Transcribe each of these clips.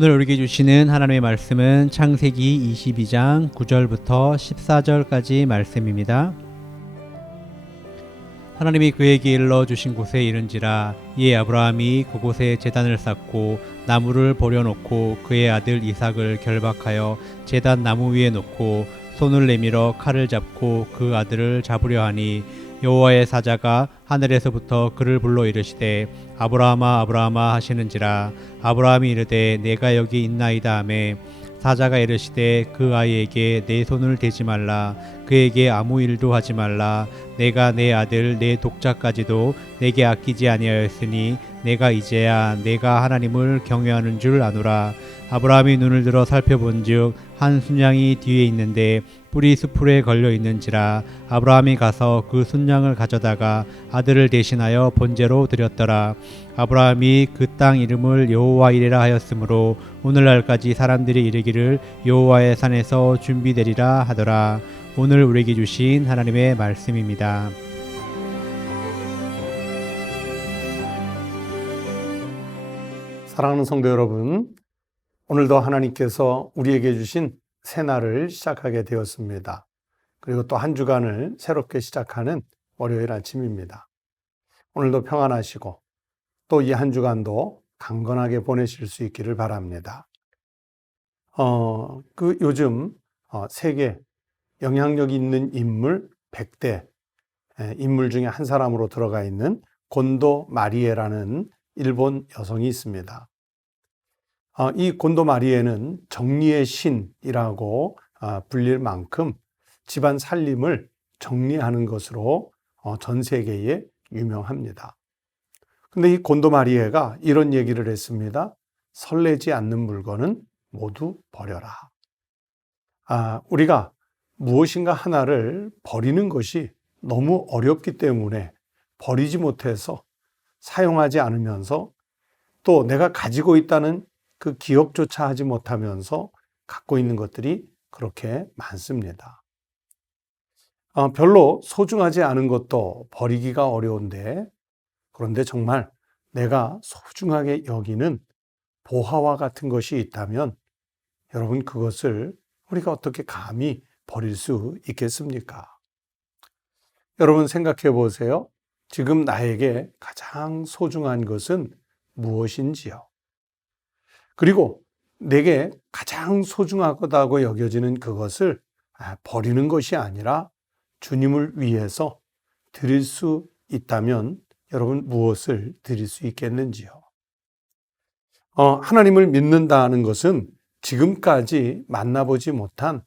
오늘 우리에게 주시는 하나님의 말씀은 창세기 22장 9절부터 14절까지 말씀입니다. 하나님이 그에게 일러 주신 곳에 이른지라 이에 아브라함이 그곳에 제단을 쌓고 나무를 버려놓고 그의 아들 이삭을 결박하여 제단 나무 위에 놓고 손을 내밀어 칼을 잡고 그 아들을 잡으려 하니 여호와의 사자가 하늘에서부터 그를 불러 이르시되 아브라함아 아브라함아 하시는지라 아브라함이 이르되 내가 여기 있나이다 하매 사자가 이르시되 그 아이에게 내 손을 대지 말라 그에게 아무 일도 하지 말라 내가 내 아들 내 독자까지도 내게 아끼지 아니하였으니 내가 이제야 내가 하나님을 경외하는 줄 아노라. 아브라함이 눈을 들어 살펴본즉 한 순양이 뒤에 있는데 뿔이 수풀에 걸려 있는지라 아브라함이 가서 그 순양을 가져다가 아들을 대신하여 번제로 드렸더라. 아브라함이 그 땅 이름을 여호와 이레라 하였으므로 오늘날까지 사람들이 이르기를 여호와의 산에서 준비되리라 하더라. 오늘 우리에게 주신 하나님의 말씀입니다. 사랑하는 성도 여러분, 오늘도 하나님께서 우리에게 주신 새날을 시작하게 되었습니다. 그리고 또 한 주간을 새롭게 시작하는 월요일 아침입니다. 오늘도 평안하시고 또 이 한 주간도 강건하게 보내실 수 있기를 바랍니다. 요즘 세계 영향력 있는 인물 100대 인물 중에 한 사람으로 들어가 있는 곤도 마리에라는 일본 여성이 있습니다. 이 곤도 마리에는 정리의 신이라고 불릴 만큼 집안 살림을 정리하는 것으로 전 세계에 유명합니다. 근데 이 곤도 마리에가 이런 얘기를 했습니다. 설레지 않는 물건은 모두 버려라. 우리가 무엇인가 하나를 버리는 것이 너무 어렵기 때문에 버리지 못해서 사용하지 않으면서 또 내가 가지고 있다는 그 기억조차 하지 못하면서 갖고 있는 것들이 그렇게 많습니다. 별로 소중하지 않은 것도 버리기가 어려운데 그런데 정말 내가 소중하게 여기는 보화와 같은 것이 있다면 여러분 그것을 우리가 어떻게 감히 버릴 수 있겠습니까? 여러분 생각해 보세요. 지금 나에게 가장 소중한 것은 무엇인지요? 그리고 내게 가장 소중하다고 여겨지는 그것을 버리는 것이 아니라 주님을 위해서 드릴 수 있다면 여러분 무엇을 드릴 수 있겠는지요? 하나님을 믿는다는 것은 지금까지 만나보지 못한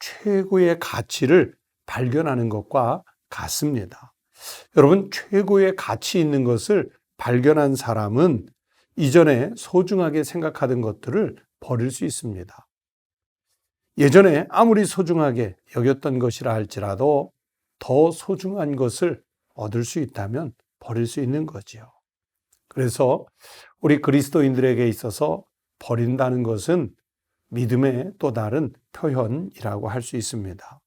최고의 가치를 발견하는 것과 같습니다. 여러분 최고의 가치 있는 것을 발견한 사람은 이전에 소중하게 생각하던 것들을 버릴 수 있습니다. 예전에 아무리 소중하게 여겼던 것이라 할지라도 더 소중한 것을 얻을 수 있다면 버릴 수 있는 거지요. 그래서 우리 그리스도인들에게 있어서 버린다는 것은 믿음의 또 다른 표현이라고 할 수 있습니다.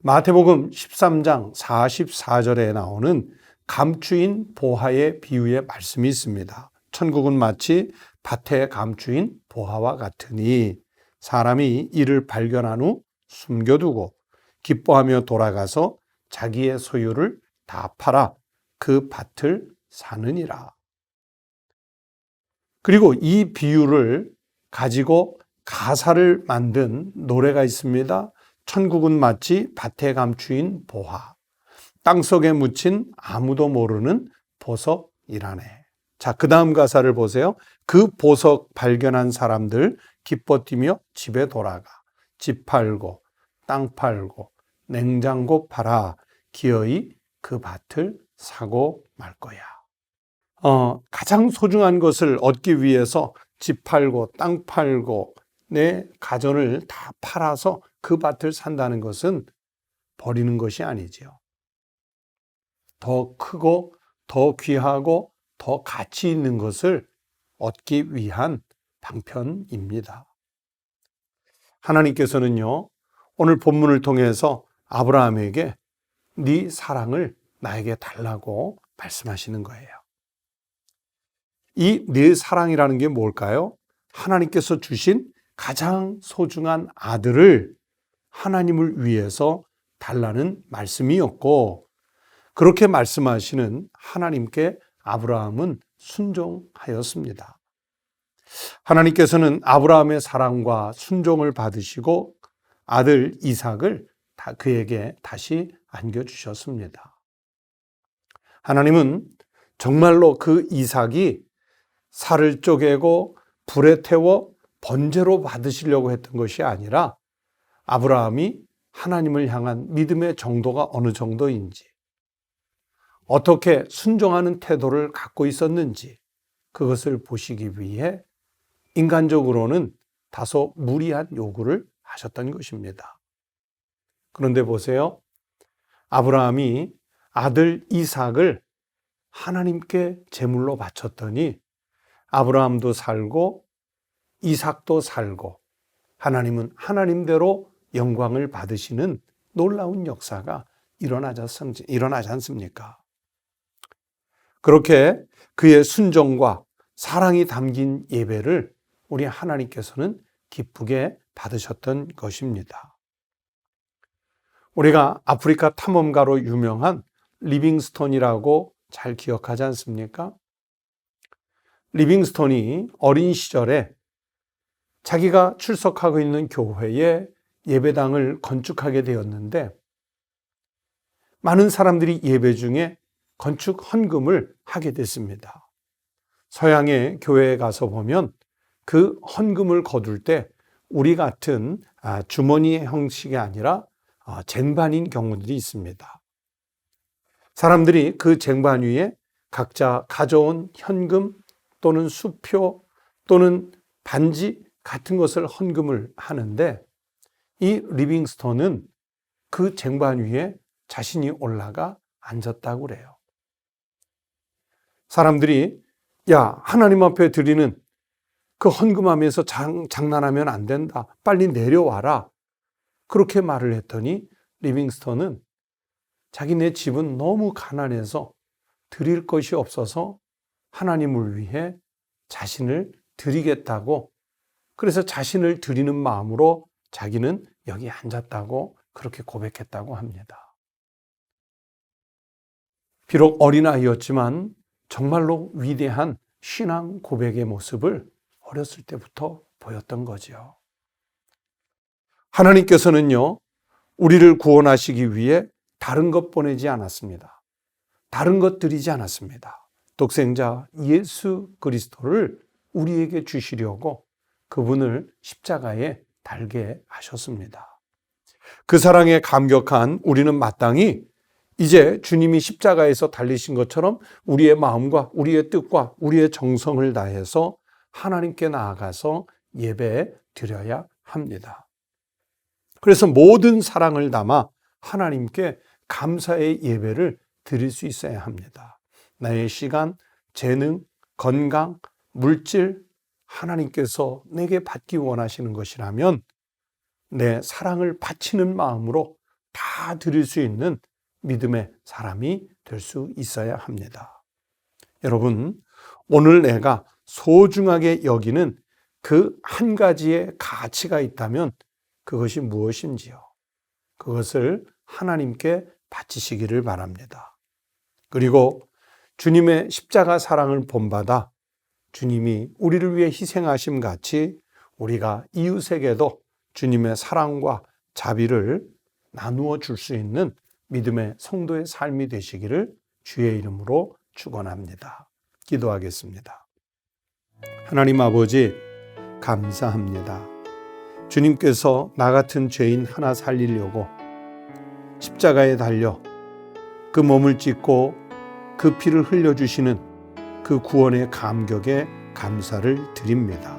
마태복음 13장 44절에 나오는 감추인 보화의 비유의 말씀이 있습니다. 천국은 마치 밭에 감추인 보화와 같으니 사람이 이를 발견한 후 숨겨두고 기뻐하며 돌아가서 자기의 소유를 다 팔아 그 밭을 사느니라. 그리고 이 비유를 가지고 가사를 만든 노래가 있습니다. 천국은 마치 밭에 감추인 보화, 땅속에 묻힌 아무도 모르는 보석이라네. 자, 그 다음 가사를 보세요. 그 보석 발견한 사람들 기뻐 뛰며 집에 돌아가 집 팔고 땅 팔고 냉장고 팔아 기어이 그 밭을 사고 말 거야. 가장 소중한 것을 얻기 위해서 집 팔고 땅 팔고 내 가전을 다 팔아서 그 밭을 산다는 것은 버리는 것이 아니지요. 더 크고 더 귀하고 더 가치 있는 것을 얻기 위한 방편입니다. 하나님께서는요, 오늘 본문을 통해서 아브라함에게 네 사랑을 나에게 달라고 말씀하시는 거예요. 이 네 사랑이라는 게 뭘까요? 하나님께서 주신 가장 소중한 아들을 하나님을 위해서 달라는 말씀이었고, 그렇게 말씀하시는 하나님께 아브라함은 순종하였습니다. 하나님께서는 아브라함의 사랑과 순종을 받으시고 아들 이삭을 그에게 다시 안겨주셨습니다. 하나님은 정말로 그 이삭이 살을 쪼개고 불에 태워 번제로 받으시려고 했던 것이 아니라 아브라함이 하나님을 향한 믿음의 정도가 어느 정도인지, 어떻게 순종하는 태도를 갖고 있었는지 그것을 보시기 위해 인간적으로는 다소 무리한 요구를 하셨던 것입니다. 그런데 보세요. 아브라함이 아들 이삭을 하나님께 제물로 바쳤더니 아브라함도 살고 이삭도 살고 하나님은 하나님대로 영광을 받으시는 놀라운 역사가 일어나지 않습니까? 그렇게 그의 순종과 사랑이 담긴 예배를 우리 하나님께서는 기쁘게 받으셨던 것입니다. 우리가 아프리카 탐험가로 유명한 리빙스톤이라고 잘 기억하지 않습니까? 리빙스톤이 어린 시절에 자기가 출석하고 있는 교회에 예배당을 건축하게 되었는데, 많은 사람들이 예배 중에 건축 헌금을 하게 됐습니다. 서양의 교회에 가서 보면 그 헌금을 거둘 때 우리 같은 주머니 형식이 아니라 쟁반인 경우들이 있습니다. 사람들이 그 쟁반 위에 각자 가져온 현금 또는 수표 또는 반지 같은 것을 헌금을 하는데, 이 리빙스톤은 그 쟁반 위에 자신이 올라가 앉았다고 그래요. 사람들이 야, 하나님 앞에 드리는 그 헌금하면서 장난하면 안 된다. 빨리 내려와라. 그렇게 말을 했더니 리빙스톤은 자기네 집은 너무 가난해서 드릴 것이 없어서 하나님을 위해 자신을 드리겠다고, 그래서 자신을 드리는 마음으로 자기는 여기 앉았다고 그렇게 고백했다고 합니다. 비록 어린아이였지만 정말로 위대한 신앙 고백의 모습을 어렸을 때부터 보였던 거죠. 하나님께서는요, 우리를 구원하시기 위해 다른 것 보내지 않았습니다. 다른 것 드리지 않았습니다. 독생자 예수 그리스도를 우리에게 주시려고 그분을 십자가에 달게 하셨습니다. 그 사랑에 감격한 우리는 마땅히 이제 주님이 십자가에서 달리신 것처럼 우리의 마음과 우리의 뜻과 우리의 정성을 다해서 하나님께 나아가서 예배 드려야 합니다. 그래서 모든 사랑을 담아 하나님께 감사의 예배를 드릴 수 있어야 합니다. 나의 시간, 재능, 건강, 물질, 하나님께서 내게 받기 원하시는 것이라면 내 사랑을 바치는 마음으로 다 드릴 수 있는 믿음의 사람이 될 수 있어야 합니다. 여러분, 오늘 내가 소중하게 여기는 그 한 가지의 가치가 있다면 그것이 무엇인지요? 그것을 하나님께 바치시기를 바랍니다. 그리고 주님의 십자가 사랑을 본받아 주님이 우리를 위해 희생하심 같이 우리가 이웃에게도 주님의 사랑과 자비를 나누어 줄 수 있는 믿음의 성도의 삶이 되시기를 주의 이름으로 축원합니다. 기도하겠습니다. 하나님 아버지, 감사합니다. 주님께서 나 같은 죄인 하나 살리려고 십자가에 달려 그 몸을 찢고 그 피를 흘려주시는 그 구원의 감격에 감사를 드립니다.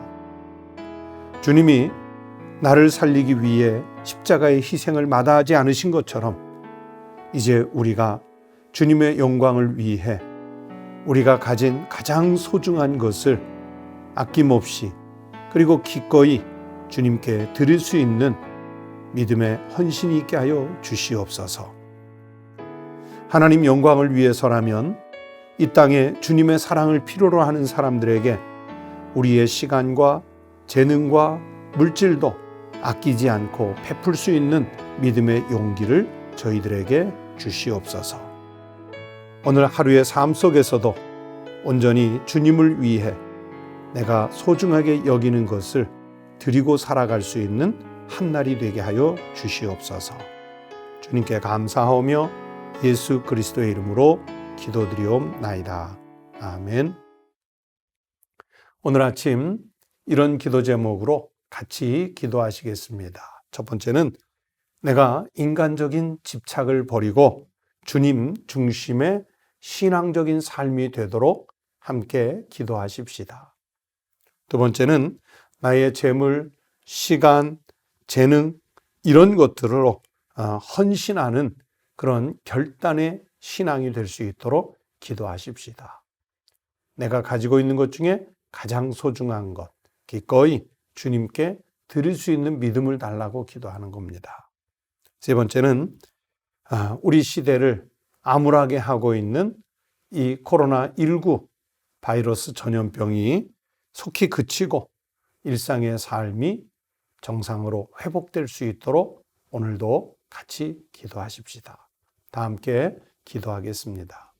주님이 나를 살리기 위해 십자가의 희생을 마다하지 않으신 것처럼 이제 우리가 주님의 영광을 위해 우리가 가진 가장 소중한 것을 아낌없이 그리고 기꺼이 주님께 드릴 수 있는 믿음의 헌신이 있게 하여 주시옵소서. 하나님 영광을 위해서라면 이 땅에 주님의 사랑을 필요로 하는 사람들에게 우리의 시간과 재능과 물질도 아끼지 않고 베풀 수 있는 믿음의 용기를 저희들에게 주시옵소서. 오늘 하루의 삶 속에서도 온전히 주님을 위해 내가 소중하게 여기는 것을 드리고 살아갈 수 있는 한 날이 되게 하여 주시옵소서. 주님께 감사하며 예수 그리스도의 이름으로 기도드리옵나이다. 아멘. 오늘 아침 이런 기도 제목으로 같이 기도하시겠습니다. 첫 번째는 내가 인간적인 집착을 버리고 주님 중심의 신앙적인 삶이 되도록 함께 기도하십시다. 두 번째는 나의 재물, 시간, 재능 이런 것들로 헌신하는 그런 결단의 신앙이 될 수 있도록 기도하십시다. 내가 가지고 있는 것 중에 가장 소중한 것, 기꺼이 주님께 드릴 수 있는 믿음을 달라고 기도하는 겁니다. 세 번째는 우리 시대를 암울하게 하고 있는 이 코로나19 바이러스 전염병이 속히 그치고 일상의 삶이 정상으로 회복될 수 있도록 오늘도 같이 기도하십시다. 다 함께 기도하겠습니다.